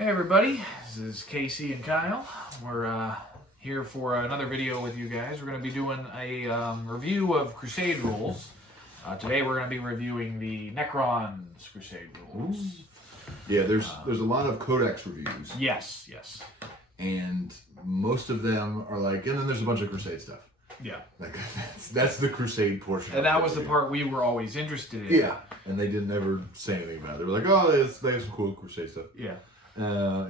Hey everybody, this is Casey and Kyle. We're here for another video with you guys. We're going to be doing a review of Crusade rules. Today we're going to be reviewing the Necron's Crusade rules. Ooh. Yeah, there's a lot of codex reviews. Yes. And most of them are like, and then there's a bunch of Crusade stuff. Yeah. Like that's the Crusade portion. And that was the part we were always interested in. Yeah. And they didn't ever say anything about it. They were like, oh, they have some cool Crusade stuff. Yeah.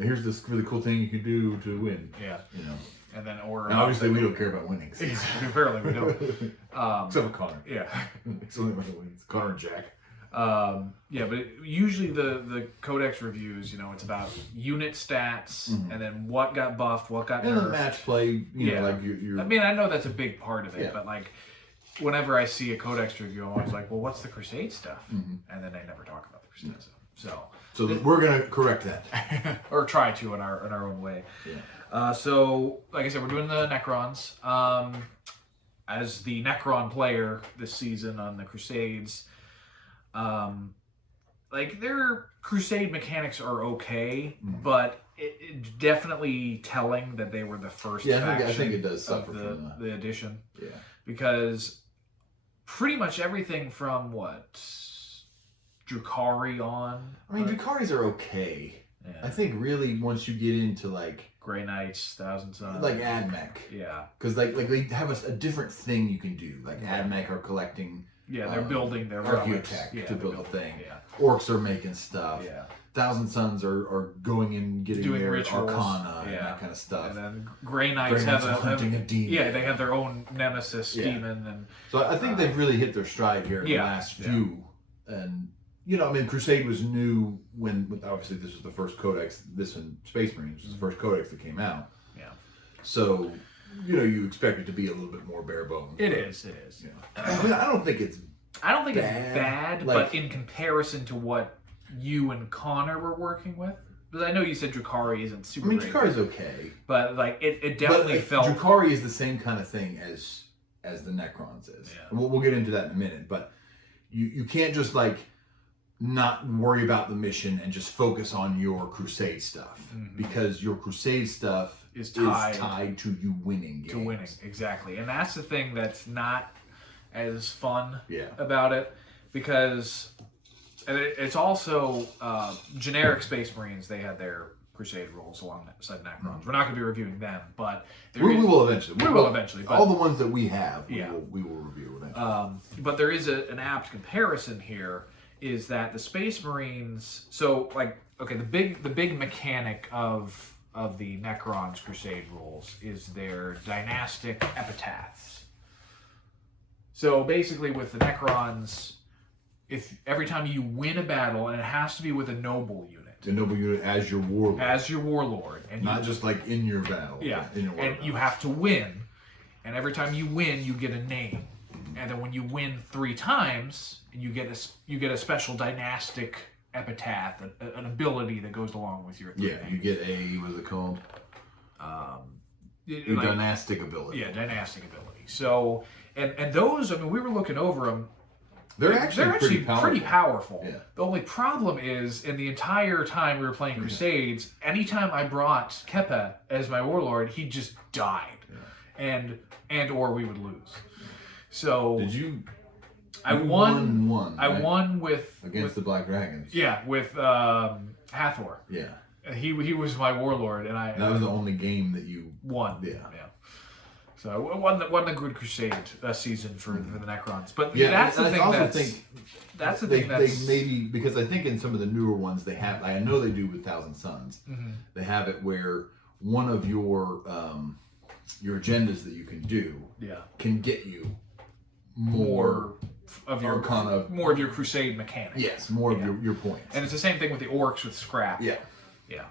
Here's this really cool thing you can do to win. Yeah. You know. And then and obviously we don't care about winning. So. Apparently we don't. Except for Connor. Yeah. It's only when he wins. Connor and Jack. Yeah, but usually the codex reviews, it's about unit stats and then what got buffed, what got nerfed. And the match play, you know, like you're... I mean, I know that's a big part of it, yeah. but like whenever I see a codex review, I'm always like, well, what's the Crusade stuff? And then they never talk about the Crusade stuff. So we're gonna correct that, or try to in our own way. Yeah. So like I said, we're doing the Necrons. As the Necron player this season on the Crusades, like their Crusade mechanics are okay, but it's definitely telling that they were the first. Yeah, I think it does suffer from the edition. Yeah, because pretty much everything from Drukhari on. I mean, Drukharis are okay. Yeah. I think really once you get into like Grey Knights, Thousand Suns, like Admech. Yeah, because like they have a different thing you can do. Like Admech are collecting. Yeah, they're building their arcana to build a thing. Yeah. Orcs are making stuff. Yeah. Thousand Suns are going and getting their rituals. Arcana and that kind of stuff. And then Grey Knights have hunting a demon. Yeah, they have their own nemesis demon. And so I think they've really hit their stride here in the last few. And I mean, Crusade was new when obviously this was the first codex. This and Space Marines was the first codex that came out. Yeah. So you expect it to be a little bit more bare bones. It is. I mean, I don't think it's bad, but in comparison to what you and Connor were working with, because I know you said Drukhari isn't super. I mean, Drukhari's okay, but like it definitely felt. Drukhari is the same kind of thing as the Necrons is. Yeah. And we'll get into that in a minute, but you can't just like not worry about the mission and just focus on your Crusade stuff because your Crusade stuff is tied to you winning games. To winning, exactly. And that's the thing that's not as fun about it, because it's also generic Space Marines. They had their Crusade rules alongside Necrons. We're not going to be reviewing them, but we will eventually. We will eventually. But all the ones that we have, we will review eventually. But there is an apt comparison here. Is that the Space Marines? So the big mechanic of the Necron's Crusade rules is their dynastic epitaphs. So basically, with the Necrons, if every time you win a battle, and it has to be with a noble unit. The noble unit as your warlord. And not just like in your battle. Yeah, in your and you have to win, and every time you win, you get a name. And then when you win 3 times, you get a special dynastic epitaph, an ability that goes along with your 3 names. You get a, what is it called? Dynastic ability. Yeah, dynastic ability. So, and those, I mean, we were looking over them. They're actually pretty powerful. Yeah. The only problem is, in the entire time we were playing Crusades, anytime I brought Kepa as my warlord, he just died, and or we would lose. So did you? I won. Right? I won against the Black Dragons. Yeah, with Hathor. Yeah. He was my warlord, and that was the only game that you won. Yeah. So it wasn't a good Crusade season for the Necrons, but that's the thing. That's the thing. They maybe, because I think in some of the newer ones they have. I know they do with Thousand Suns. They have it where one of your agendas that you can do can get you more of your arcana, more of your Crusade mechanics. Yes, more of your points. And it's the same thing with the orcs with scrap. Yeah.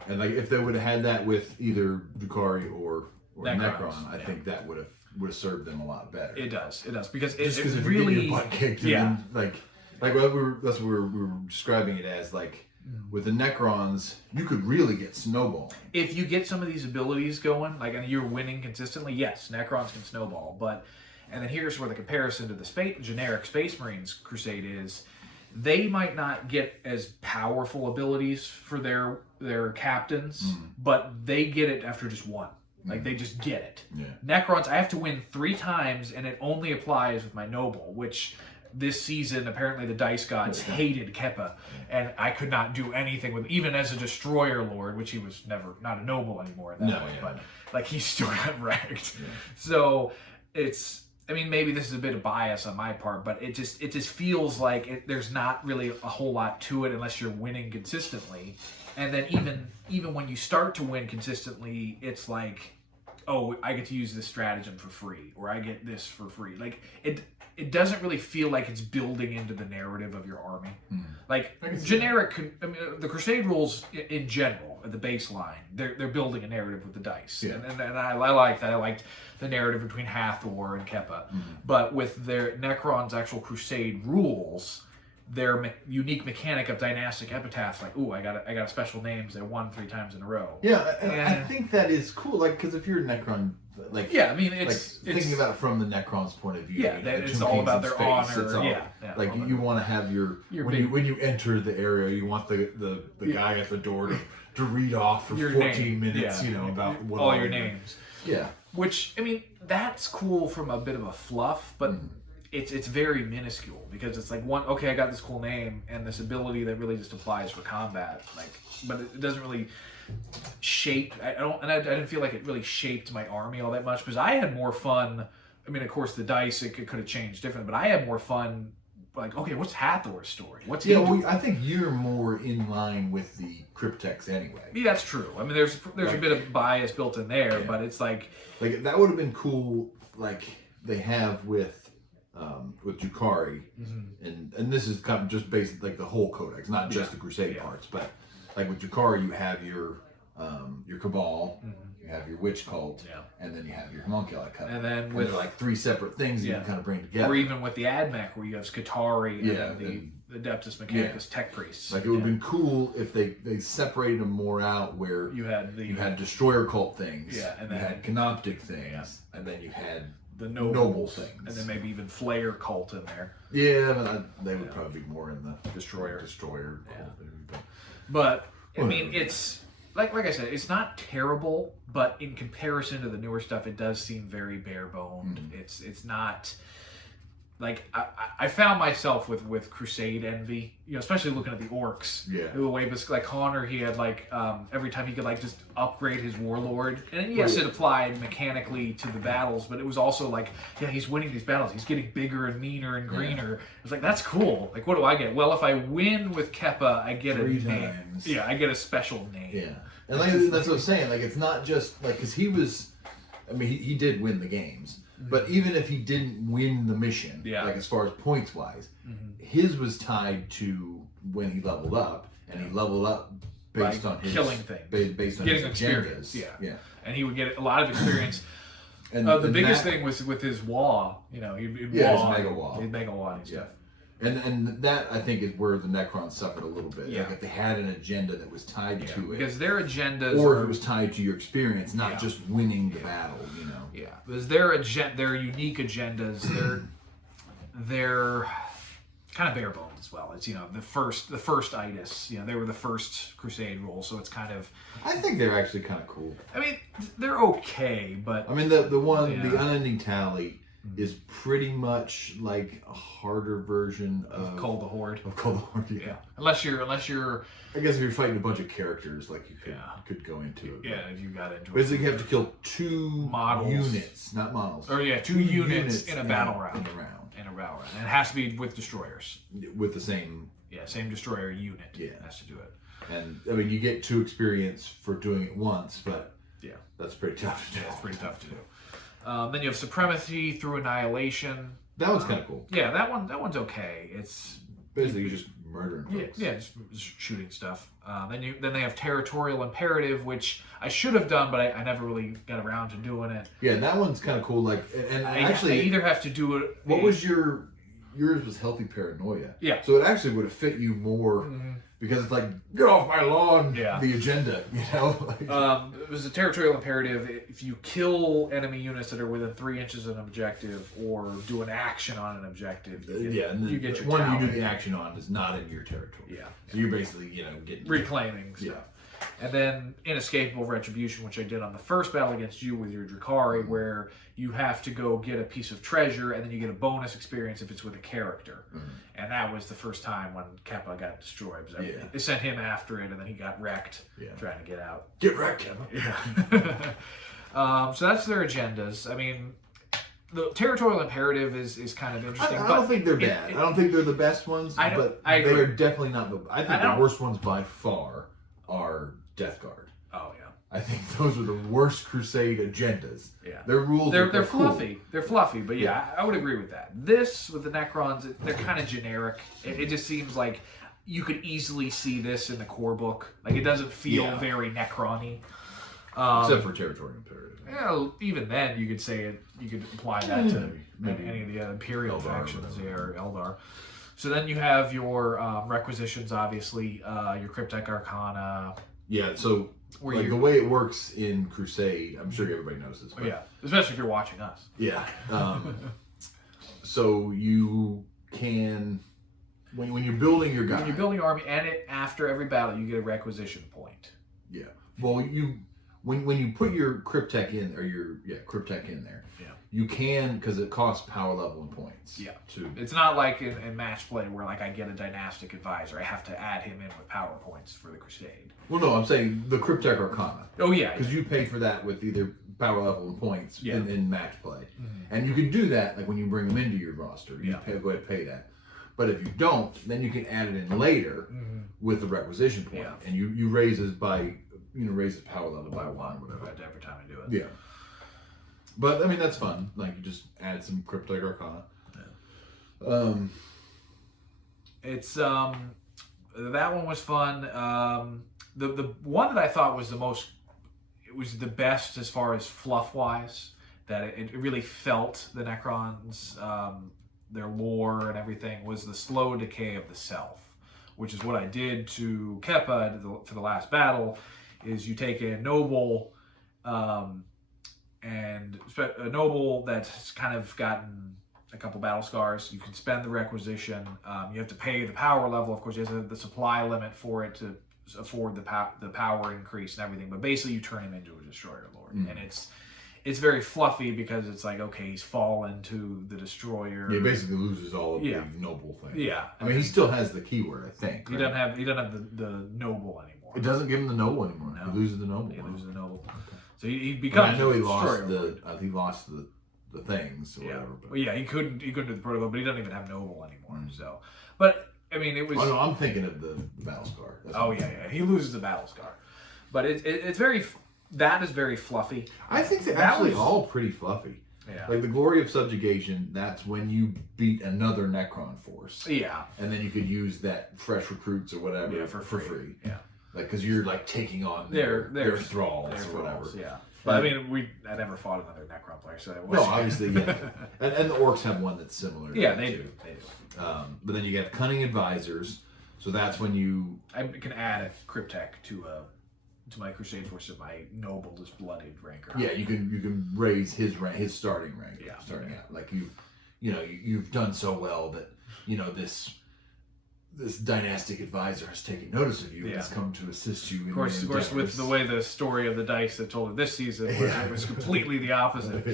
And like if they would have had that with either Drukhari or Necron, I think that would have served them a lot better. It does because just it if really you get your butt kicked. And like that's what we were describing it as. Like with the Necrons, you could really get snowballing. If you get some of these abilities going, like and you're winning consistently, yes, Necrons can snowball. And then here's where the comparison to the generic Space Marines Crusade is they might not get as powerful abilities for their captains, but they get it after just one. Like, they just get it. Yeah. Necrons, I have to win 3 times, and it only applies with my noble, which this season, apparently the dice gods hated Keppa, and I could not do anything with, even as a destroyer lord, which he was never, not a noble anymore at that point, but like, he still got wrecked. Yeah. So it's, I mean, maybe this is a bit of bias on my part, but it just feels like there's not really a whole lot to it unless you're winning consistently. And then even when you start to win consistently, it's like, oh, I get to use this stratagem for free, or I get this for free. Like, it doesn't really feel like it's building into the narrative of your army. Like, generic, I mean, the Crusade rules in general, at the baseline, they're building a narrative with the dice. Yeah. And I like that. I liked the narrative between Hathor and Keppa. But with their Necron's actual Crusade rules, their unique mechanic of dynastic epitaphs, like, ooh, I got a special names that won 3 times in a row. Yeah, and I think that is cool. Like, because if you're a Necron, like, yeah, I mean, it's thinking about it from the Necron's point of view. Yeah, it's all about their honor. All, yeah, like you want to have your when you enter the area, you want the guy at the door to read off for your 14 minutes, you know, about what all your names. Yeah, which, I mean, that's cool from a bit of a fluff, but. It's very minuscule, because it's like, okay, I got this cool name and this ability that really just applies for combat, like, but it doesn't really shape. I didn't feel like it really shaped my army all that much, because I had more fun. I mean, of course, the dice, it could have changed different, but I had more fun. Like, okay, what's Hathor's story? What's he doing? I think you're more in line with the crypteks anyway. Yeah, that's true. I mean, there's like, a bit of bias built in there, but it's like that would have been cool. Like they have with Jukari, and this is kind of just based like the whole codex, not just the Crusade parts, but like with Jukari, you have your Cabal, you have your Witch Cult, and then you have your Homunculi Covenant. And then with like 3 separate things you can kind of bring together. Or even with the Admech, where you have Skatari and the Adeptus Mechanicus Tech Priests. Like, it would have been cool if they separated them more out, where you had Destroyer Cult things, and then you had Canoptic things, and then you had the noble things, and then maybe even Flayer Cult in there. Yeah, but they would probably be more in the Destroyer cult. But I mean, it's like I said, it's not terrible, but in comparison to the newer stuff, it does seem very bare boned. It's not. Like, I found myself with Crusade envy, you know, especially looking at the orcs. Yeah. The way, like Connor, he had like every time he could like just upgrade his warlord, and yes, it applied mechanically to the battles, but it was also like, yeah, he's winning these battles, he's getting bigger and meaner and greener. It was like, that's cool. Like, what do I get? Well, if I win with Keppa, I get 3 a name. times. Yeah, I get a special name. Yeah, and like that's what I'm saying. Like, it's not just like, because he was, I mean, he did win the games. But even if he didn't win the mission, like as far as points wise, his was tied to when he leveled up, and he leveled up based on his killing things, based on getting his experience. Agendas. Yeah, and he would get a lot of experience. And the biggest thing was with his Wa. You know, his Mega Wa, his Mega Wa and stuff. And that, I think, is where the Necrons suffered a little bit. Yeah. Like, if they had an agenda that was tied to it. Because their agendas... Or if it was tied to your experience, not just winning the battle, you know. Yeah. Because their unique agendas, they're kind of bare bones as well. It's, you know, the first itis, you know, they were the first Crusade rule, so it's kind of... I think they're actually kind of cool. I mean, they're okay, but... I mean, the Unending Tally is pretty much like a harder version of Call the Horde. Yeah. Unless you're I guess if you're fighting a bunch of characters, like, you could go into it. Yeah, if you got into it. Basically, you have to kill 2 models. Units, not models. Or 2 units in a battle round. In a round. And it has to be with destroyers. With the same... Yeah, same destroyer unit. Yeah. Has to do it. And, I mean, you get 2 experience for doing it once, but... Yeah. That's pretty tough to do. It's pretty tough to do. Then you have Supremacy through Annihilation. That one's kind of cool. Yeah, that one's okay. It's basically you're just murdering folks. Yeah, just shooting stuff. Then they have Territorial Imperative, which I should have done, but I never really got around to doing it. Yeah, that one's kind of cool. Like, and I actually, either have to do it. What was your yours was healthy paranoia. Yeah. So it actually would have fit you more because it's like, get off my lawn. Yeah. The agenda, you know. It was a territorial imperative. If you kill enemy units that are within 3 inches of an objective, or do an action on an objective, you get your one tower. you do the action on is not in your territory. Yeah. So you're basically, getting reclaiming stuff. Yeah. And then Inescapable Retribution, which I did on the first battle against you with your Drakari, where you have to go get a piece of treasure, and then you get a bonus experience if it's with a character. And that was the first time when Keppa got destroyed. They sent him after it, and then he got wrecked trying to get out. Get wrecked, Keppa. Yeah. So that's their agendas. I mean, the territorial imperative is kind of interesting. I don't think they're bad. I don't think they're the best ones, but they are definitely not the... I think the worst ones by far are Death Guard. Oh, yeah. I think those are the worst Crusade agendas. Yeah. Their rules they're cool. fluffy. They're fluffy, but I would agree with that. This, with the Necrons, they're kind of generic. It just seems like you could easily see this in the core book. Like, it doesn't feel very Necron-y. Except for territorial imperative. Yeah, even then, you could say it. You could apply that to any of the Imperial factions or Eldar. So then you have your Requisitions, obviously, your cryptek arcana. Yeah, so the way it works in Crusade, I'm sure everybody knows this. But, especially if you're watching us. Yeah. So you can, when you're building your guy. When you're building your army, and after every battle, you get a requisition point. Yeah. Well, when you put your cryptek in, or your cryptek in there, you can, because it costs power level and points. Yeah. It's not like in match play where I get a dynastic advisor. I have to add him in with power points for the Crusade. Well, no, I'm saying the cryptek arcana. Oh, yeah. Because you pay for that with either power level and points in match play. And you can do that when you bring them into your roster. You go ahead and pay that. But if you don't, then you can add it in later with the requisition point. Yeah. And you raise his power level by 1 or whatever. Every time I do it. Yeah. But, I mean, that's fun. Like, you just add some cryptek arcana. Yeah. It's, that one was fun. The one that I thought was it was the best as far as fluff-wise, that it really felt the Necrons, their lore and everything, was the slow decay of the self, which is what I did to Keppa for the last battle, is you take a noble, and a noble that's kind of gotten a couple battle scars. You can spend the requisition. You have to pay the power level. Of course, you have the supply limit for it to afford the power increase and everything. But basically, you turn him into a destroyer lord, and it's very fluffy because it's like, okay, he's fallen to the destroyer. Yeah, he basically loses all of the noble thing. Yeah, I mean, he still has the keyword, I think. He doesn't have the noble anymore. It doesn't give him the noble anymore. No. He loses the noble. He loses the noble. Okay. So he becomes. I know he lost the things or whatever. But. Well, yeah, he couldn't do the protocol, but he doesn't even have noble anymore. So, but I mean, it was. Oh no, I'm thinking of the battle scar. That's he loses the battle scar, but it's very. That is very fluffy. I think they're actually all pretty fluffy. Yeah. Like the Glory of Subjugation, that's when you beat another Necron force. Yeah. And then you could use that fresh recruits or whatever for free. Yeah. Like, because you're like taking on their thralls or whatever. Yeah. But I mean, I never fought another Necron player, so no, obviously, yeah. and the orcs have one that's similar. Yeah, they do. But then you get cunning advisors, so that's when I can add a cryptek to my crusade force of my noblest blooded ranker. Yeah, you can raise his rank, his starting rank. Yeah, starting out like you've done so well that this dynastic advisor has taken notice of you and has come to assist you. Of course, with the way the story of the dice that told it this season was completely the opposite.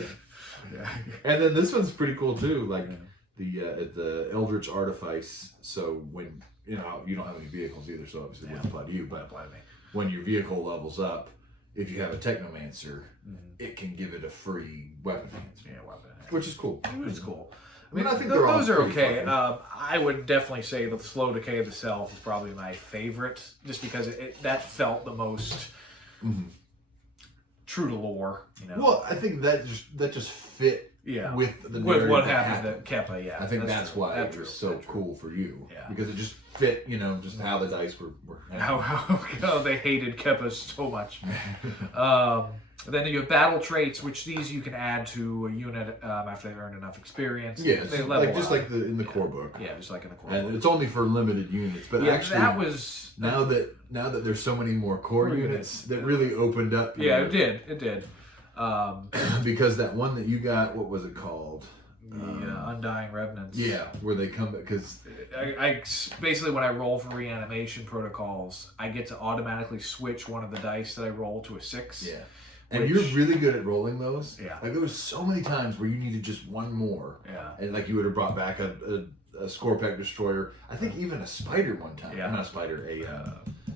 Yeah. And then this one's pretty cool too. Like the Eldritch Artifice. So when you don't have any vehicles either, so obviously it wouldn't apply to you. But when your vehicle levels up, if you have a Technomancer, it can give it a free weapon enhancement. Yeah, weapon enhancement. Which is cool. Which is cool. I mean, I think those are okay. I would definitely say the slow decay of the self is probably my favorite, just because that felt the most true to lore. Well, I think that just fit with what happened to Keppa. Yeah, I think that's why it was so cool for you. Yeah, because it just fit. Just how the dice were how they hated Keppa so much. Then you have battle traits, which these you can add to a unit after they've earned enough experience. Yeah, they just like in the core book. Yeah, just like in the core and book. it's only for limited units. But actually, that was now that there's so many more core units, that really opened up. It did. Because that one that you got, what was it called? The Undying Revenants. Yeah, where they come back because I basically when I roll for reanimation protocols, I get to automatically switch one of the dice that I roll to a 6. Yeah. And you're really good at rolling those. Yeah. Like there was so many times where you needed just one more. Yeah. And like you would have brought back a Scorpek Destroyer. I think even a Spider one time. Yeah. Not a Spider, a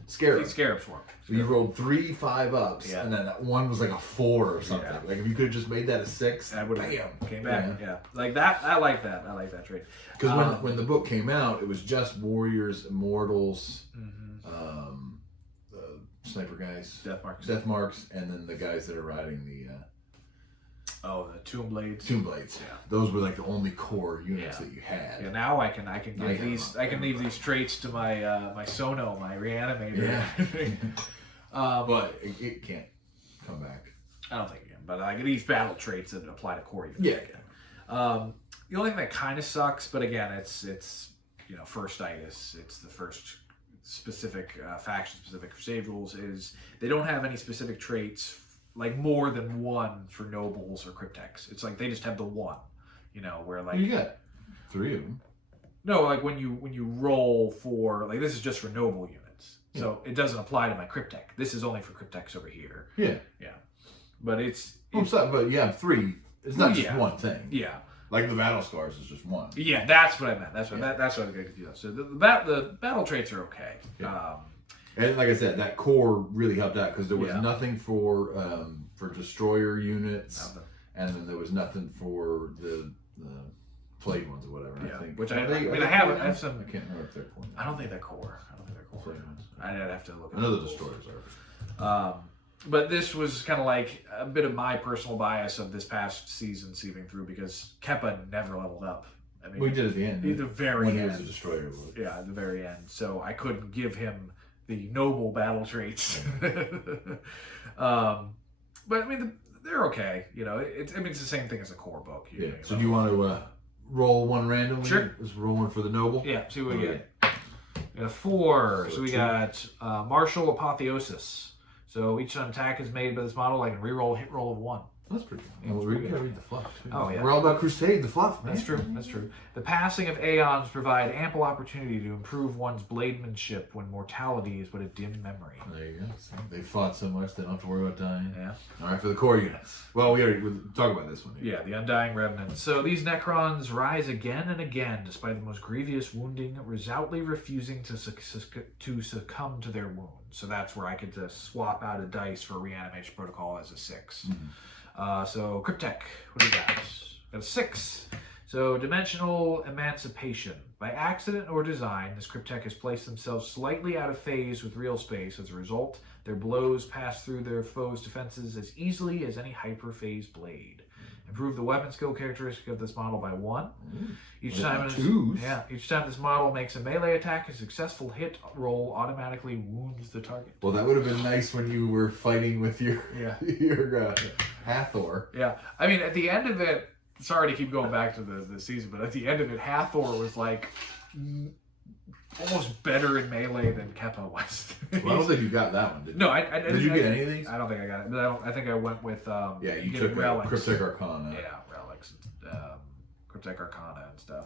Scarab. Scarab Swarm. So you rolled 3 5-ups, and then that one was like a 4 or something. Yeah. Like if you could have just made that a 6, that would have came back. Yeah. Yeah. Like that. I like that. I like that trait. Because when the book came out, it was just Warriors, Immortals, Sniper guys, Death Marks, and then the guys that are riding the the Tomb Blades. Yeah. Those were like the only core units that you had. Yeah, now I can give these. I can leave these traits to my my Sono, my reanimator. Yeah. But it can't come back. I don't think it can. But I get these battle traits that apply to core units. Yeah. The only thing that kind of sucks, but again, it's firstitis. It's the first specific faction-specific Crusade rules is they don't have any specific traits like more than one for nobles or crypteks. It's like they just have the one, where like you got 3 of them. No, like when you roll for like this is just for noble units, so it doesn't apply to my cryptek. This is only for crypteks over here. Yeah, but it's but you have 3. It's not just one thing. Yeah. Like the battle scars is just one. Yeah, that's what I meant. That's what I was getting confused. So the battle traits are okay. Yeah. And like I said, that core really helped out because there was nothing for destroyer units, and then there was nothing for the flayed ones or whatever. Yeah, I think. Which I have some. I can't remember if they're core. I don't think they're core. I'd have to look. I know the destroyers are. But this was kind of like a bit of my personal bias of this past season seeping through because Keppa never leveled up. I mean, we did at the end. At the very end. When he was a destroyer. Yeah, at the very end. So I couldn't give him the noble battle traits. But I mean, they're okay. It's the same thing as a core book. So do you want to roll one randomly? Sure. Let's roll one for the noble. Yeah. See what we get. We got a 4. So we got Martial Apotheosis. So each time attack is made by this model, I can reroll a hit roll of 1. That's pretty good. Well, we gotta read the fluff too. Oh yeah. We're all about Crusade, the fluff. Man. That's true. The passing of aeons provide ample opportunity to improve one's blademanship when mortality is but a dim memory. There you go. They fought so much they don't have to worry about dying. Yeah. All right, for the core units. Well, we'll talk about this one. Yeah, the Undying Revenants. So these Necrons rise again and again, despite the most grievous wounding, resolutely refusing to succumb to their wounds. So that's where I get to swap out a dice for reanimation protocol as a 6. So cryptek, what do we got? Got a 6. So dimensional emancipation. By accident or design, this cryptek has placed themselves slightly out of phase with real space. As a result, their blows pass through their foe's defenses as easily as any hyperphase blade. Improve the weapon skill characteristic of this model by 1. Each time this model makes a melee attack, a successful hit roll automatically wounds the target. Well, that would have been nice when you were fighting with your Hathor. Yeah, I mean, at the end of it, sorry to keep going back to the season, but at the end of it, Hathor was like almost better in melee than Keppa was. Well, I don't think you got that one, did you? No, did you get any of these? I don't think I got it. But I think I went with you took Relics. Cryptek Arcana. Yeah, Relics, Cryptek Arcana and stuff.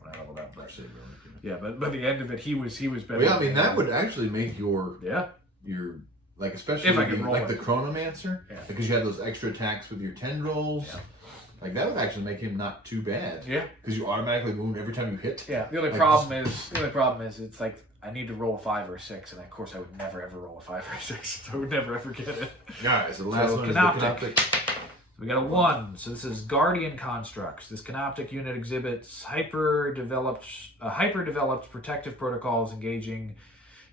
When I leveled up, yeah, but by the end of it, he was better. Well, yeah, I mean that would actually make your like especially if I could roll like the Chronomancer, because you had those extra attacks with your tendrils. Yeah. Like that would actually make him not too bad. Yeah. Because you automatically wound every time you hit. Yeah. The only problem is it's like I need to roll a 5 or a 6, and of course I would never ever roll a 5 or a 6. So I would never ever get it. Alright, so the last one is the Canoptic. We got a 1. So this is Guardian Constructs. This Canoptic unit exhibits hyper-developed protective protocols engaging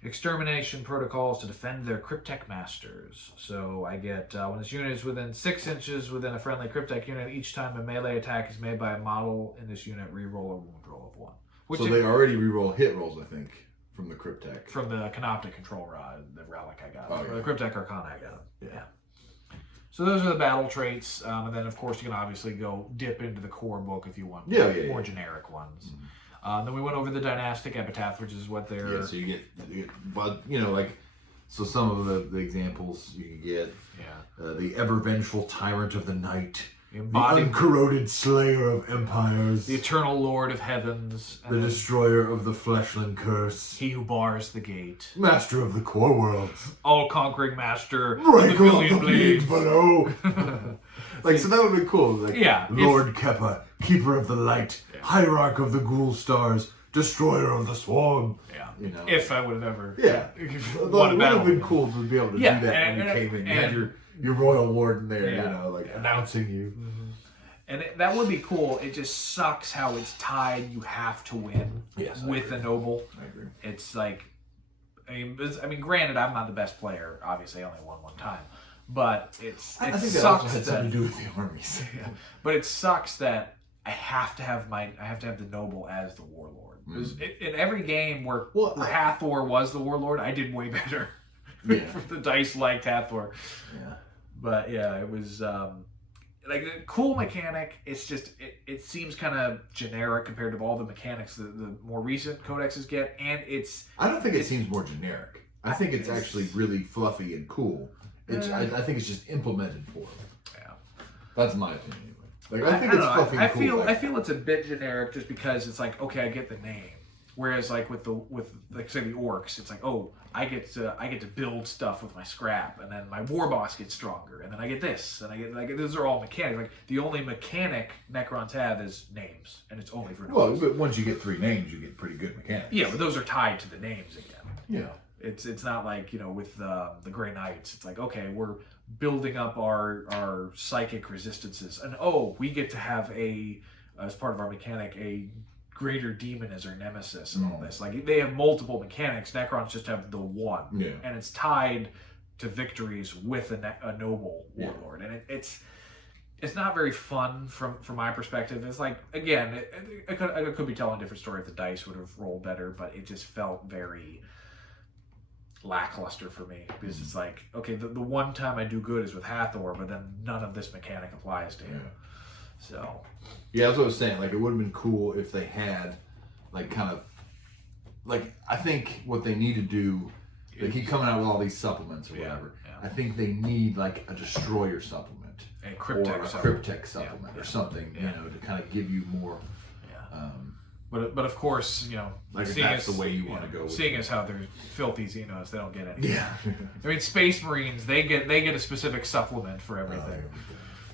extermination protocols to defend their cryptek masters. So I get, when this unit is within 6 inches within a friendly cryptek unit, each time a melee attack is made by a model in this unit, reroll a wound roll of 1. So they already reroll hit rolls, I think, from the cryptek. From the Canoptic Control Rod, the relic I got. Oh, or the Cryptek Arcana I got. Yeah. So those are the battle traits, and then of course you can obviously go dip into the core book if you want more generic ones. Then we went over the dynastic epitaph, which is what they're... Yeah, so you get but, you know, like, so some of the examples you can get. Yeah. The ever-vengeful tyrant of the night. The uncorroded slayer of empires. The eternal lord of heavens. The destroyer of the fleshling curse. He who bars the gate. Master of the core worlds. All-conquering master. Break the billion blades below. Like, so that would be cool. Like, Lord Keppa, keeper of the light, hierarch of the ghoul stars, destroyer of the swarm. Yeah. You know. If I would have ever won a battle. It would have been cool to be able to do that when you came in. You had your royal warden there, you know, like announcing you. And that would be cool. It just sucks how it's tied. You have to win with a noble. I agree. It's like, I mean, granted, I'm not the best player. Obviously, I only won one time. But I think that also had something to do with the armies. But it sucks that I have to have the noble as the warlord. Because in every game where Hathor was the warlord, I did way better. The dice liked Hathor. Yeah. But yeah, it was like a cool mechanic. It's just it seems kind of generic compared to all the mechanics the more recent codexes get, and I don't think it seems more generic. I think it's actually really fluffy and cool. I think it's just implemented for it. Yeah, that's my opinion. Anyway. Like I think it's fluffy and cool. I feel it's a bit generic just because it's like, okay, I get the name. Whereas like with like say the orcs, it's like, oh, I get to build stuff with my scrap, and then my war boss gets stronger, and then I get this, and I get like those are all mechanics. Like the only mechanic Necrons have is names, and it's only for names. Well, but once you get 3 names, you get pretty good mechanics. Yeah, but those are tied to the names again. Yeah, it's not like, you know, with the Grey Knights. It's like, okay, we're building up our psychic resistances, and we get to have as part of our mechanic a greater demon as our nemesis and all this. Like they have multiple mechanics. Necrons just have the one, and it's tied to victories with a noble warlord, and it's not very fun from my perspective. It's like, again, I could be telling a different story if the dice would have rolled better, but it just felt very lackluster for me because it's like, okay, the one time I do good is with Hathor, but then none of this mechanic applies to him. So, that's what I was saying. Like, it would have been cool if they had, like, kind of, like, I think what they need to do, they keep coming out with all these supplements or whatever. I think they need, like, a destroyer supplement. A cryptek supplement or something, you know, to kind of give you more. But of course, you know, like that's the way you want to go. Seeing as how they're filthy Xenos, they don't get any. Yeah. I mean, Space Marines, they get a specific supplement for everything.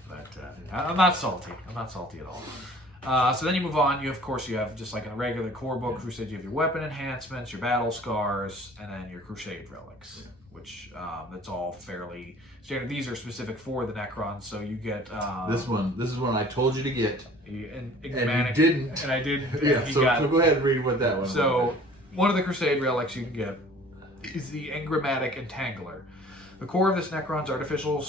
But I'm not salty. I'm not salty at all. So then you move on. You have just like in a regular core book Crusade, you have your weapon enhancements, your battle scars, and then your Crusade relics, which that's all fairly standard. These are specific for the Necrons, so you get this one. This is one I told you to get, and you didn't, and I did. So go ahead and read what that one. So one of the Crusade relics you can get is the Engrammatic Entangler. The core of this Necron's artificial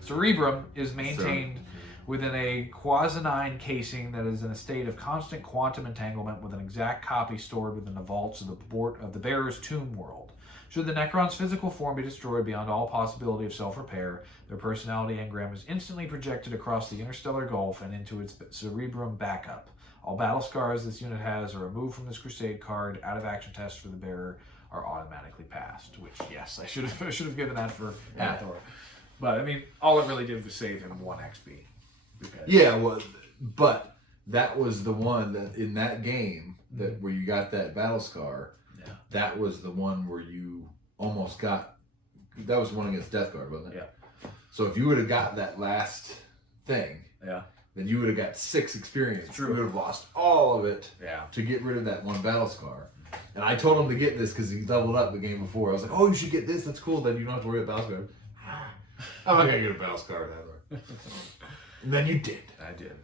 cerebrum is maintained within a quasinine casing that is in a state of constant quantum entanglement with an exact copy stored within the vaults of the bearer's tomb world. Should the Necron's physical form be destroyed beyond all possibility of self-repair, their personality engram is instantly projected across the interstellar gulf and into its cerebrum backup. All battle scars this unit has are removed from this Crusade card. Out of action tests for the bearer are automatically passed. Which, yes, I should have given that for Hathor. But I mean, all it really did was save him 1 XP. But that was the one that in that game where you got that battle scar. Yeah. That was the one where you almost got. That was the one against Death Guard, wasn't it? Yeah. So if you would have got that last thing, then you would have got 6 experience. True. You would have lost all of it. To get rid of that one battle scar. And I told him to get this because he leveled up the game before. I was like, "Oh, you should get this. That's cool. Then you don't have to worry about battle scar." I'm not gonna get a battle scar that way. And then you did. I did.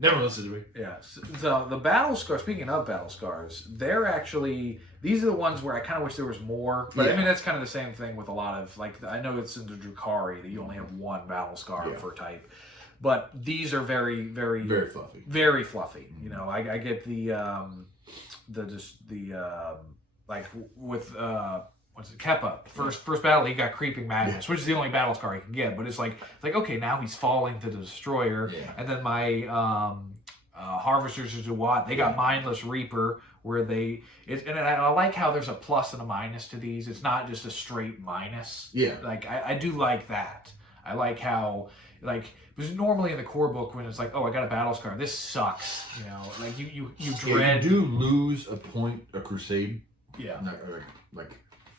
Never listened to me. Yeah. So the battle scars. Speaking of battle scars, they're actually these are the ones where I kind of wish there was more. But I mean, that's kind of the same thing with a lot of like I know it's in the Drukhari that you only have 1 battle scar per type, but these are very, very, very fluffy. Very fluffy. You know, I get the like with what's it, Keppa. First battle, he got Creeping Madness, which is the only battle scar he can get. But it's like okay, now he's falling to the Destroyer, and then my Harvesters of Duat, they got Mindless Reaper, where and I like how there's a plus and a minus to these. It's not just a straight minus. Yeah. Like I do like that. I like how because normally in the core book when it's like, oh, I got a battle scar, this sucks. You know, like you dread. You do lose a point a crusade. Yeah. Like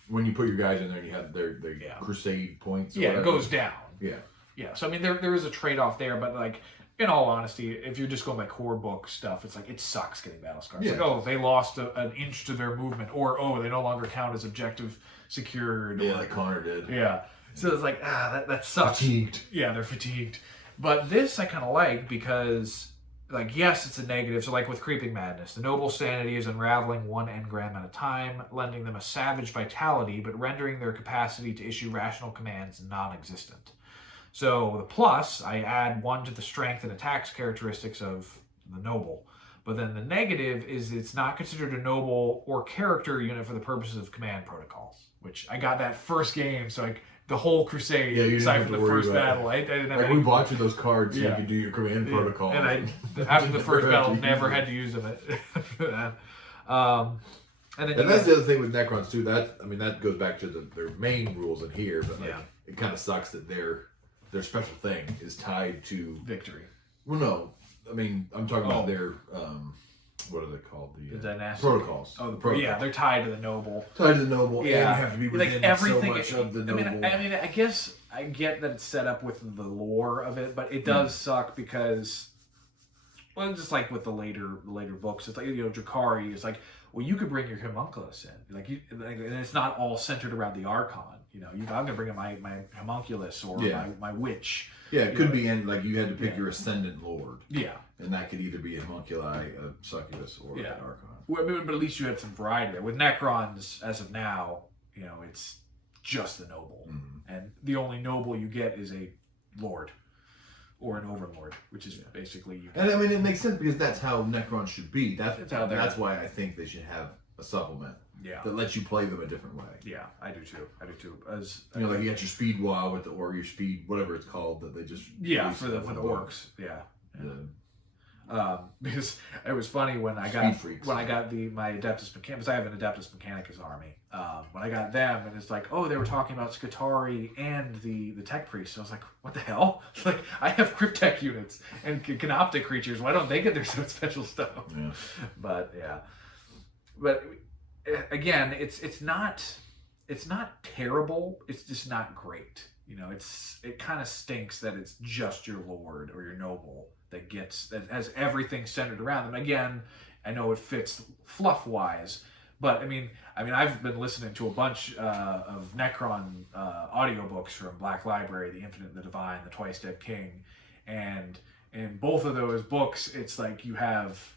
when you put your guys in there and you have their crusade points. Yeah, it goes down. Yeah. Yeah. So I mean there is a trade-off there, but like in all honesty, if you're just going by core book stuff, it's like it sucks getting battle scars. Yeah. Like, oh, they lost an inch to their movement, or oh, they no longer count as objective secured. Yeah, like Connor did. Yeah. So it's like that sucks. Fatigued. Yeah, they're fatigued. But this I kind of like because, like, yes, it's a negative. So, like with Creeping Madness, the noble sanity is unraveling one engram at a time, lending them a savage vitality, but rendering their capacity to issue rational commands non-existent. So the plus, I add 1 to the strength and attacks characteristics of the noble. But then the negative is it's not considered a noble or character unit for the purposes of command protocols, which I got that first game, so the whole crusade, aside from the first battle, I didn't have we bought you those cards so you could do your command protocol. And after the first battle, never had to use them after that. And that's the other thing with Necrons too. That goes back to their main rules in here, but it kind of sucks that their special thing is tied to victory. Well, no, I mean I'm talking about their what are they called? The Dynastic protocols. Oh, the protocols. Yeah, they're tied to the noble. Tied to the noble. Yeah, and you have to be within so much of the noble. I mean, I guess I get that it's set up with the lore of it, but it does suck because, well, just like with the later books, it's like Drakari is like, well, you could bring your homunculus in, and it's not all centered around the Archon. I'm gonna bring in my homunculus or my witch. Yeah, it could be in like you had to pick your ascendant lord. Yeah. And that could either be a homunculi, a succubus, or an Archon. Well, but at least you had some variety there. With Necrons, as of now, it's just the noble. Mm-hmm. And the only noble you get is a lord or an overlord, which is basically you. And I mean, it makes sense because that's how Necrons should be. That's why I think they should have a supplement. Yeah. That lets you play them a different way. Yeah, I do too. As like you got your speed wall or your speed whatever it's called that they just for the orcs. Yeah. Because it was funny when I got my Adeptus Mechanicus. I have an Adeptus Mechanicus army. When I got them, and it's like, oh, they were talking about Scutari and the Tech Priest. So I was like, what the hell? It's like I have cryptek units and canoptic creatures. Why don't they get their special stuff? Yeah. But again, it's not terrible. It's just not great. It kind of stinks that it's just your lord or your noble that has everything centered around them. Again, I know it fits fluff wise, but I mean, I've been listening to a bunch of Necron audiobooks from Black Library, The Infinite, the Divine, The Twice Dead King, and in both of those books, it's like you have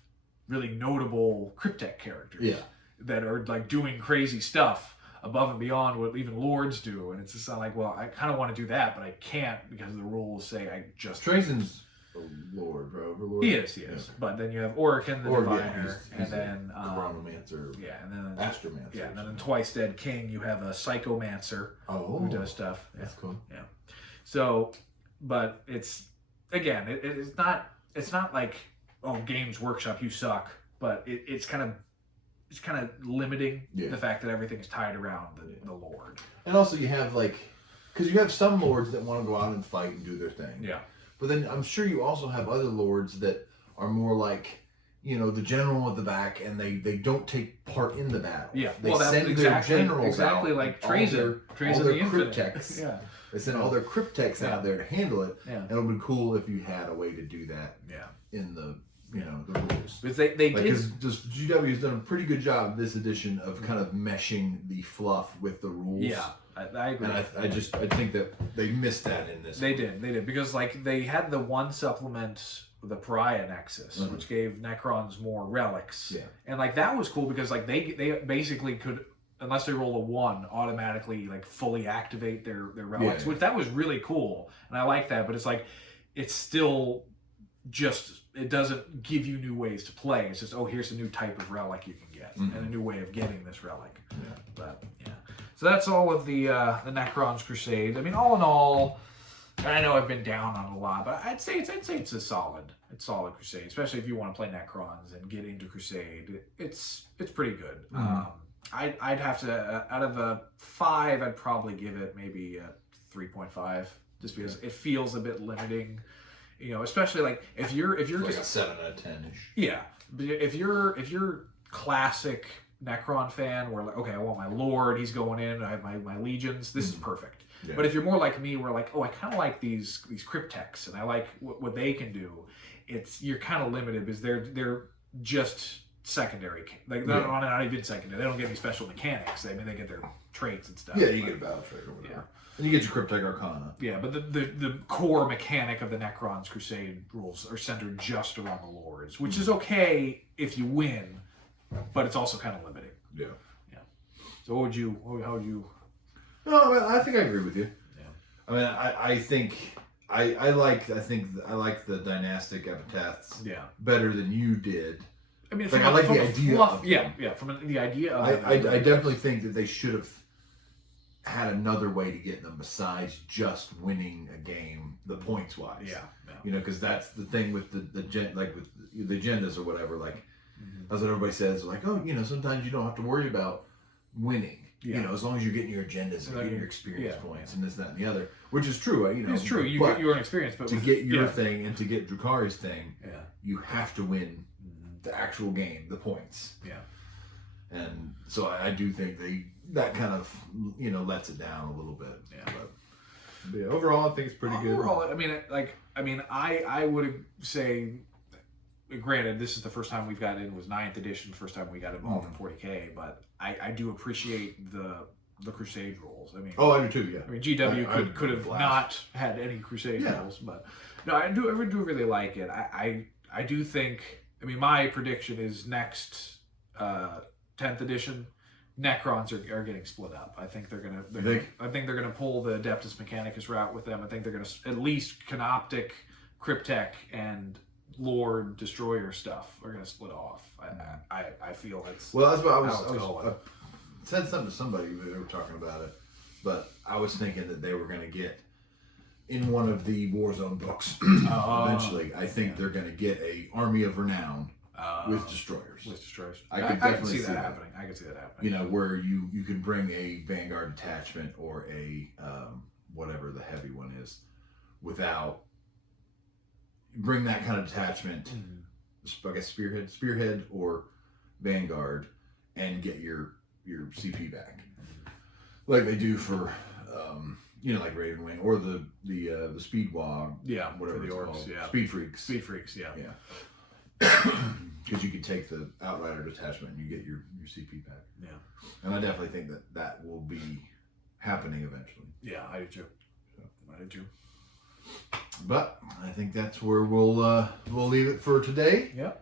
really notable cryptek characters that are like doing crazy stuff above and beyond what even lords do, and it's just not like, well, I kind of want to do that, but I can't because the rules say I just. Trazen's a lord, right? Overlord. He is. But then you have Orican the Diviner, he's and then Chronomancer. Yeah, and then Astromancer. Yeah, and then in Twice Dead King you have a Psychomancer who does stuff. That's cool. Yeah. So, but it's again, it's not like, oh, Games Workshop, you suck, but it's kind of limiting the fact that everything is tied around the Lord. And also you have because you have some lords that want to go out and fight and do their thing. Yeah. But then I'm sure you also have other lords that are more like, the general at the back, and they don't take part in the battle. Yeah. They send their generals out. Like Trazen. All their crypteks. Yeah. They send all their crypteks out there to handle it. Yeah. And it would be cool if you had a way to do that. Yeah. In the the rules. Because they did. Because GW has done a pretty good job this edition of kind of meshing the fluff with the rules. Yeah. I agree. And I think that they missed that in this. They did because they had the one supplement, the Pariah Nexus, which gave Necrons more relics. Yeah. And that was cool because they basically could, unless they roll a 1, automatically fully activate their relics, which that was really cool. And I like that, but it's still just, it doesn't give you new ways to play. It's just, oh, here's a new type of relic you can get and a new way of getting this relic. Yeah. But yeah. So that's all of the Necron's Crusade. I mean, all in all, and I know I've been down on a lot, but I'd say it's a solid Crusade, especially if you want to play Necrons and get into Crusade. It's pretty good. I'd have to, out of a 5, I'd probably give it maybe a 3.5, just because it feels a bit limiting. You know, especially like if you're like just a 7 out of 10-ish. Yeah, but if you're classic Necron fan, where like, okay, I want my Lord, he's going in, I have my legions, this is perfect. Yeah. But if you're more like me, where like, oh, I kind of like these crypteks, and I like what they can do, you're kind of limited because they're just secondary. Like they're not even secondary. They don't get any special mechanics. I mean, they get their traits and stuff. Yeah, you get a battle trait or whatever. Yeah. And you get your cryptek arcana. Yeah, but the core mechanic of the Necron's Crusade rules are centered just around the Lords, which is okay if you win, but it's also kind of limiting. Yeah. Yeah. So how would you? No, I think I agree with you. Yeah. I mean, I think I like the Dynastic epitaphs better than you did. I mean, like, I like the idea of them. From the idea of I definitely think that they should have had another way to get them besides just winning a game, the points wise. Yeah. You know, because that's the thing with with the agendas or whatever. Like that's what everybody says. Like, oh, you know, sometimes you don't have to worry about winning. Yeah. You know, as long as you're getting your agendas and getting your experience points and this, that, and the other, which is true. You know, it's true. You're an experience, but to get your thing and to get Drukhari's thing, you have to win the actual game, the points. Yeah. And so I do think that kind of lets it down a little bit. Yeah. But yeah, overall, I think it's pretty good. Overall, I would say. Granted, this is the first time we've got in. It was 9th edition, first time we got involved in 40K. But I do appreciate the Crusade rules. I mean, I do too. Yeah. I mean, GW could have not had any Crusade rules, but no, I do really like it. I do think. I mean, my prediction is next 10th edition, Necrons are getting split up. I think they're gonna pull the Adeptus Mechanicus route with them. I think they're gonna at least Canoptic, Cryptek, and Lord Destroyer stuff are gonna split off. I feel that's that's what I said something to somebody. They were talking about it, but I was thinking that they were gonna get in one of the Warzone books eventually. I think they're gonna get a Army of Renown with destroyers. I could definitely see that happening. I could see that happening. You know, where you can bring a Vanguard detachment or a whatever the heavy one is, without bring that kind of detachment. I guess spearhead or Vanguard, and get your CP back, like they do for like Raven Wing or the Speed Wog, whatever the orcs, called. Speed Freaks, yeah. Because you can take the Outrider detachment and you get your CP back. Yeah. And I definitely think that will be happening eventually. Yeah, I do too. I do too. But I think that's where we'll leave it for today. Yeah.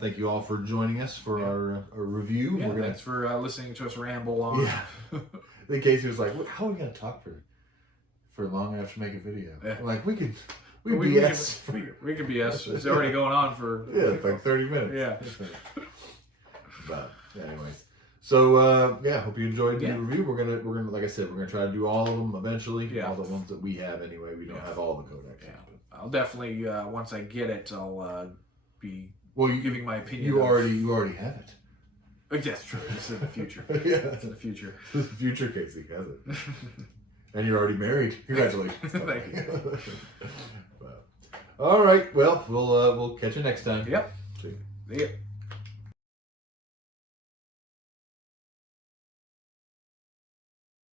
Thank you all for joining us for our review. Yeah, thanks for listening to us ramble on. Yeah. In case he was like, how are we going to talk for long enough to make a video? Yeah. Like we can BS. We can BS. It's already going on for like 30 minutes. Yeah. But anyways, so hope you enjoyed the review. We're gonna like I said, we're gonna try to do all of them eventually. Yeah. All the ones that we have anyway. We don't have all the codex. Yeah. I'll definitely once I get it, I'll be giving my opinion. You already have it. Yes, true. It's in the future. It's in the future. It's the future, Casey has it. And you're already married. Congratulations. Thank you. All right. Well, we'll catch you next time. Yep. See ya.